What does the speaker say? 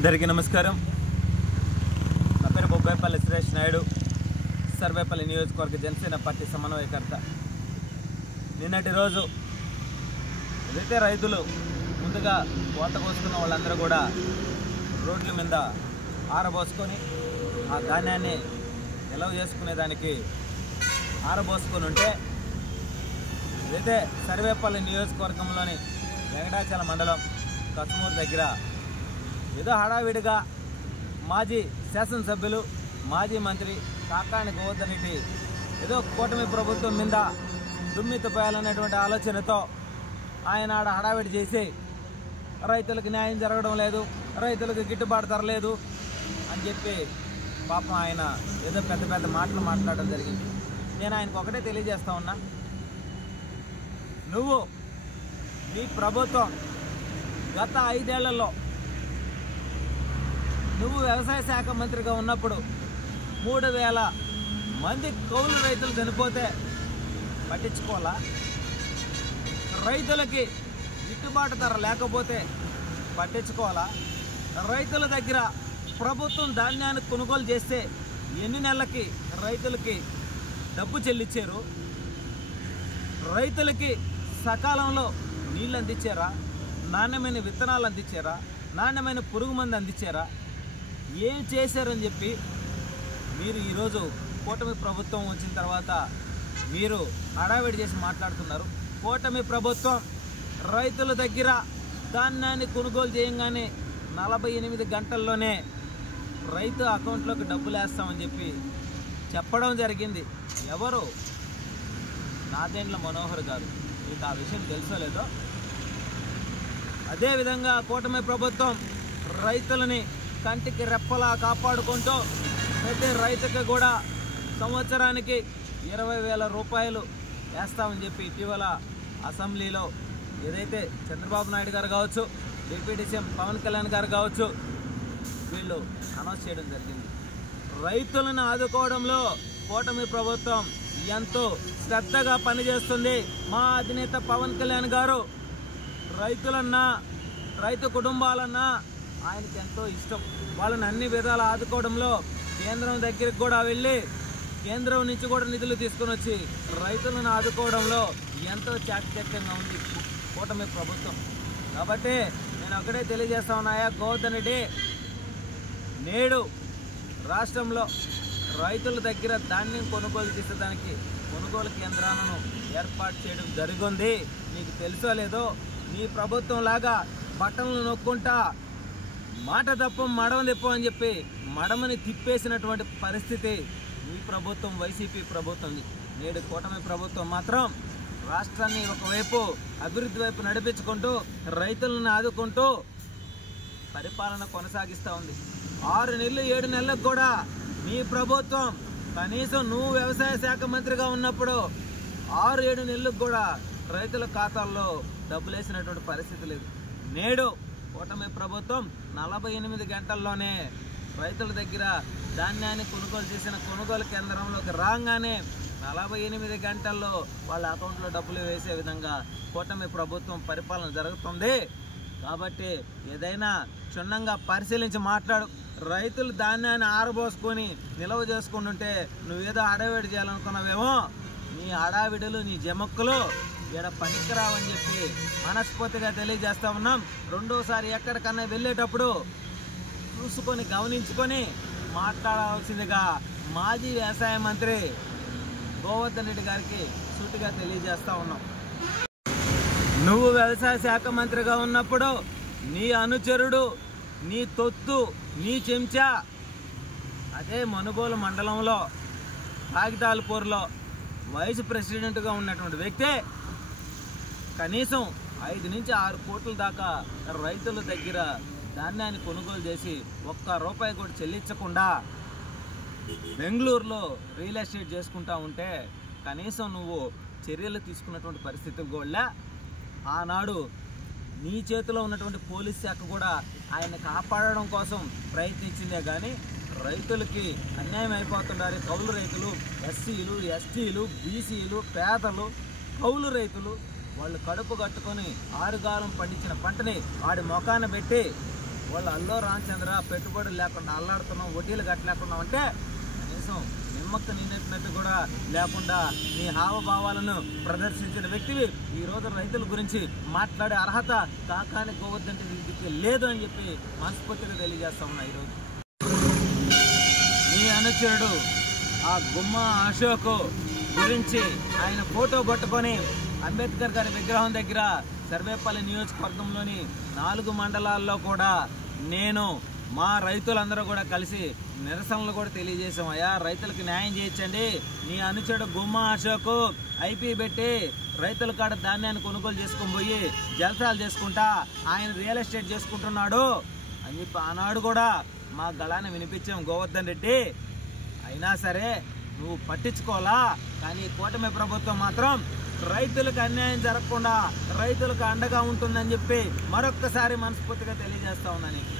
అందరికీ నమస్కారం. నా పేరు బొబ్బాయిపల్లి సురేష్ నాయుడు, సర్వేపల్లి నియోజకవర్గ జనసేన పార్టీ సమన్వయకర్త. నిన్నటి రోజు ఏదైతే రైతులు ముందుగా కోత కోసుకున్న వాళ్ళందరూ కూడా రోడ్ల మీద ఆరబోసుకొని ఆ ధాన్యాన్ని నిల్వ చేసుకునేదానికి ఆరబోసుకొని ఉంటే, ఏదైతే సర్వేపల్లి నియోజకవర్గంలోని వెంకటాచల మండలం కసుమూరు దగ్గర ఏదో హడావిడిగా మాజీ శాసనసభ్యులు, మాజీ మంత్రి కాకాని గోవర్ధన్ రెడ్డి ఏదో కూటమి ప్రభుత్వం మీద దుమ్మెత్తిపోయాలనేటువంటి ఆలోచనతో ఆయన ఆడ హడావిడి చేసి రైతులకు న్యాయం జరగడం లేదు, రైతులకు గిట్టుబాటు ధర లేదు అని చెప్పి పాపం ఆయన ఏదో పెద్ద పెద్ద మాటలు మాట్లాడడం జరిగింది. నేను ఆయనకు ఒకటే తెలియజేస్తా ఉన్నా, నువ్వు నీ ప్రభుత్వం గత 5 ఏళ్లలో నువ్వు వ్యవసాయ శాఖ మంత్రిగా ఉన్నప్పుడు 3000 మంది కౌలు రైతులు చనిపోతే పట్టించుకోవాలా? రైతులకి గిట్టుబాటు ధర లేకపోతే పట్టించుకోవాలా? రైతుల దగ్గర ప్రభుత్వం ధాన్యాన్ని కొనుగోలు చేస్తే ఎన్ని నెలలకి రైతులకి డబ్బు చెల్లించారు? రైతులకి సకాలంలో నీళ్ళు అందించారా? నాణ్యమైన విత్తనాలు అందించారా? నాణ్యమైన పురుగు మందు అందించారా? ఏం చేశారని చెప్పి మీరు ఈరోజు కూటమి ప్రభుత్వం వచ్చిన తర్వాత మీరు హడావిడి చేసి మాట్లాడుతున్నారు. కూటమి ప్రభుత్వం రైతుల దగ్గర ధాన్యాన్ని కొనుగోలు చేయగానే 48 గంటల్లోనే రైతు అకౌంట్లోకి డబ్బులు వేస్తామని చెప్పి చెప్పడం జరిగింది. ఎవరు? నాదెండ్ల మనోహర్ గారు. మీకు ఆ విషయం తెలుసో లేదో? అదేవిధంగా కూటమి ప్రభుత్వం రైతులని కంటికి రెప్పలా కాపాడుకుంటూ ప్రతి రైతుకి కూడా సంవత్సరానికి 20,000 రూపాయలు వేస్తామని చెప్పి ఇటీవల అసెంబ్లీలో ఏదైతే చంద్రబాబు నాయుడు గారు కావచ్చు, డిప్యూటీ సీఎం పవన్ కళ్యాణ్ గారు కావచ్చు, వీళ్ళు అనౌన్స్ చేయడం జరిగింది. రైతులను ఆదుకోవడంలో కూటమి ప్రభుత్వం ఎంతో శ్రద్ధగా పనిచేస్తుంది. మా అధినేత పవన్ కళ్యాణ్ గారు రైతులన్నా, రైతు కుటుంబాలన్నా ఆయనకి ఎంతో ఇష్టం. వాళ్ళని అన్ని విధాలు ఆదుకోవడంలో కేంద్రం దగ్గరికి కూడా వెళ్ళి కేంద్రం నుంచి కూడా నిధులు తీసుకొని వచ్చి రైతులను ఆదుకోవడంలో ఎంతో చాకచక్యంగా ఉంది కూటమి ప్రభుత్వం. కాబట్టి నేను ఒకటే తెలియజేస్తా ఉన్నాయా, గోవర్ధన్ రెడ్డి, నేడు రాష్ట్రంలో రైతుల దగ్గర ధాన్యం కొనుగోలు చేసేదానికి కొనుగోలు కేంద్రాలను ఏర్పాటు చేయడం జరిగింది. నీకు తెలుసో లేదో? నీ ప్రభుత్వం లాగా బట్టలను నొక్కుంటా మాట తప్పం మడమ తెప్పం అని చెప్పి మడమని తిప్పేసినటువంటి పరిస్థితి ఈ ప్రభుత్వం, వైసీపీ ప్రభుత్వం. నేడు కూటమి ప్రభుత్వం మాత్రం రాష్ట్రాన్ని ఒకవైపు అభివృద్ధి వైపు నడిపించుకుంటూ రైతులను ఆదుకుంటూ పరిపాలన కొనసాగిస్తూ ఉంది. 6 నెలలు 7 నెలలకు కూడా నీ ప్రభుత్వం కనీసం నువ్వు వ్యవసాయ శాఖ మంత్రిగా ఉన్నప్పుడు 6-7 నెలలకు కూడా రైతుల ఖాతాల్లో డబ్బులు వేసినటువంటి పరిస్థితి లేదు. నేడు కూటమి ప్రభుత్వం 48 గంటల్లోనే రైతుల దగ్గర ధాన్యాన్ని కొనుగోలు చేసిన కొనుగోలు కేంద్రంలోకి రాగానే 48 గంటల్లో వాళ్ళ అకౌంట్లో డబ్బులు వేసే విధంగా కూటమి ప్రభుత్వం పరిపాలన జరుగుతుంది. కాబట్టి ఏదైనా క్షుణ్ణంగా పరిశీలించి మాట్లాడు. రైతులు ధాన్యాన్ని ఆరబోసుకొని నిల్వ చేసుకుంటుంటే నువ్వేదో హడావిడి చేయాలనుకున్నావేమో. నీ హడావిడులు, నీ జమక్కులు ఈడ పనికిరావని చెప్పి మనస్ఫూర్తిగా తెలియజేస్తా ఉన్నాం. రెండోసారి ఎక్కడికన్నా వెళ్ళేటప్పుడు చూసుకొని గమనించుకొని మాట్లాడాల్సిందిగా మాజీ వ్యవసాయ మంత్రి గోవర్ధన్ రెడ్డి గారికి సూటిగా తెలియజేస్తా ఉన్నాం. నువ్వు వ్యవసాయ శాఖ మంత్రిగా ఉన్నప్పుడు నీ అనుచరుడు, నీ తొత్తు, నీ చెంచా అదే మనుగోలు మండలంలో కాగితాలపూర్లో వైస్ ప్రెసిడెంట్గా ఉన్నటువంటి వ్యక్తే కనీసం 5 నుంచి 6 కోట్ల దాకా రైతుల దగ్గర ధాన్యాన్ని కొనుగోలు చేసి ₹1 కూడా చెల్లించకుండా బెంగళూరులో రియల్ ఎస్టేట్ చేసుకుంటా ఉంటే కనీసం నువ్వు చర్యలు తీసుకున్నటువంటి పరిస్థితి కూడా ఆనాడు నీ చేతిలో ఉన్నటువంటి పోలీస్ శాఖ కూడా ఆయన కాపాడడం కోసం ప్రయత్నించిందే కానీ రైతులకి అన్యాయం అయిపోతున్నారు. కౌలు రైతులు, ఎస్సీలు, ఎస్టీలు, బీసీలు, పేదలు, కౌలు రైతులు వాళ్ళు కడుపు కట్టుకొని ఆరుగాలం పండించిన పంటని వాడి మొఖాన పెట్టి వాళ్ళు అల్లో రామచంద్ర పెట్టుబడులు లేకుండా అల్లాడుతున్నాం, వడ్డీలు కట్టలేకున్నాం అంటే కనీసం నిమ్మక్క నిన్నట్టు కూడా లేకుండా నీ హావభావాలను ప్రదర్శించిన వ్యక్తివి ఈరోజు రైతుల గురించి మాట్లాడే అర్హత కాకాని గోవర్ధన్ రెడ్డికి లేదు అని చెప్పి మనస్ఫూర్తిగా తెలియజేస్తా ఉన్నా. ఈరోజు నీ అనుచరుడు ఆ గుమ్మా అశోక్ గురించి ఆయన ఫోటో పట్టుకొని అంబేద్కర్ గారి విగ్రహం దగ్గర సర్వేపల్లి నియోజకవర్గంలోని 4 మండలాల్లో కూడా నేను మా రైతులందరూ కూడా కలిసి నిరసనలు కూడా తెలియజేసాం. అయ్యా రైతులకు న్యాయం చేయించండి, నీ అనుచరుడు గుమ్మా అశోక్ ఐపీ పెట్టి రైతుల కాడ ధాన్యాన్ని కొనుగోలు చేసుకొని పోయి జలసాలు చేసుకుంటా ఆయన రియల్ ఎస్టేట్ చేసుకుంటున్నాడు అని చెప్పి ఆనాడు కూడా మా గళాన్ని వినిపించాం గోవర్ధన్ రెడ్డి. అయినా సరే నువ్వు పట్టించుకోవాలా, కానీ కూటమి ప్రభుత్వం మాత్రం రైతులకు అన్యాయం జరగకుండా రైతులకు అండగా ఉంటుందని చెప్పి మరొక్కసారి మనస్ఫూర్తిగా తెలియజేస్తా ఉన్నా నీకు.